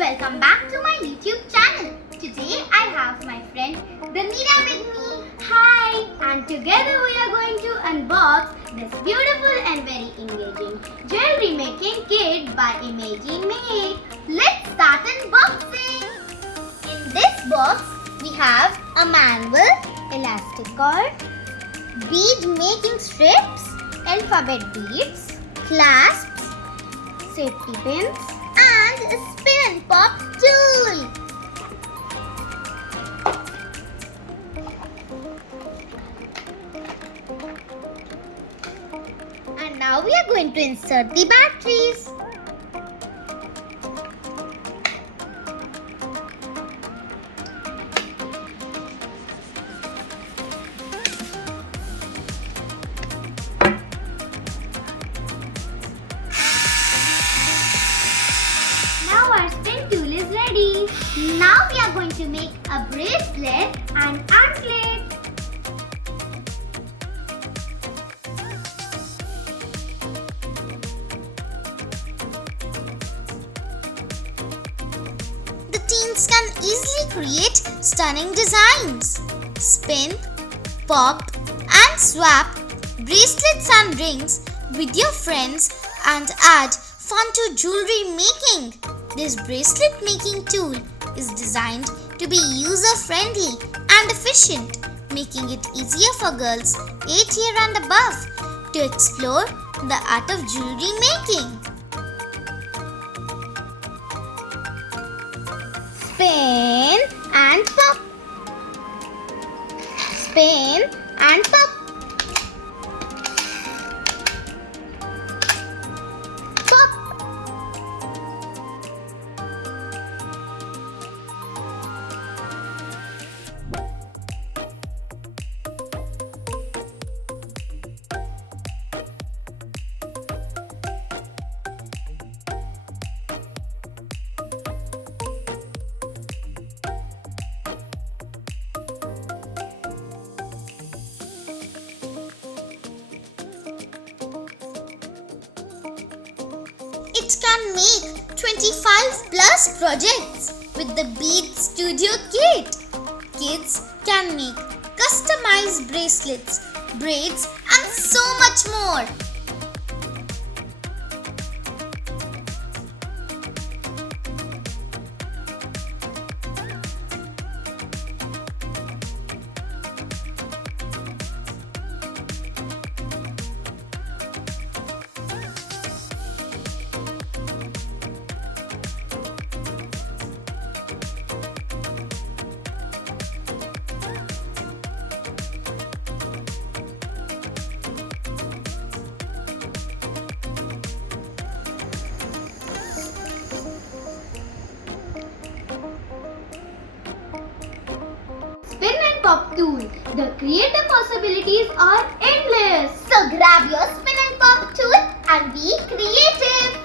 welcome back to my YouTube channel. Today I have my friend Demira with me. Hi! And together we are going to unbox this beautiful and very engaging jewelry making kit by Imagimake. Let's start unboxing. In this box we have a manual, elastic cord, bead making strips, alphabet beads, clasps, safety pins and a spin and pop tool. And now we are going to insert the batteries. Now our spin tool is ready. Now we are going to make a bracelet and anklet. The teens can easily create stunning designs. Spin, pop and swap bracelets and rings with your friends and add fun to jewelry making. This bracelet making tool is designed to be user-friendly and efficient, making it easier for girls 8 years and above to explore the art of jewelry making. Spin and pop. Spin and pop. Pop. It can make 25 plus projects with the Bead Studio Kit. Kids can make customized bracelets, braids and so much more. Spin and pop tool. The creative possibilities are endless. So grab your spin and pop tool and be creative.